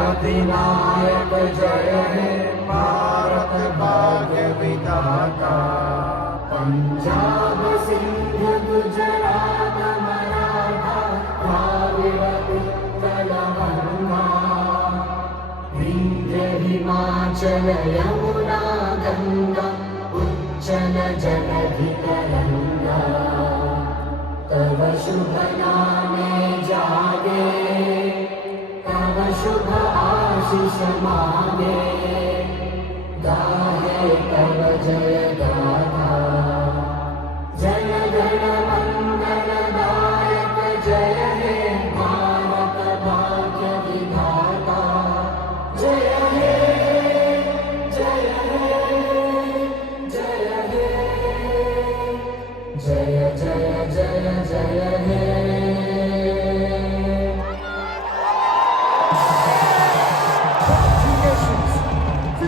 अधिनायक जय हे भारत भाग्य विधाता। पंजाब सिंध गुजरात मराठा द्राविड़ उत्कल गंगा, विंध्य हिमाचल यमुना गंगा उच्चल जलधि तरंगा। तव शुभ नामे जागे, तव शुभ आशीष मांगे।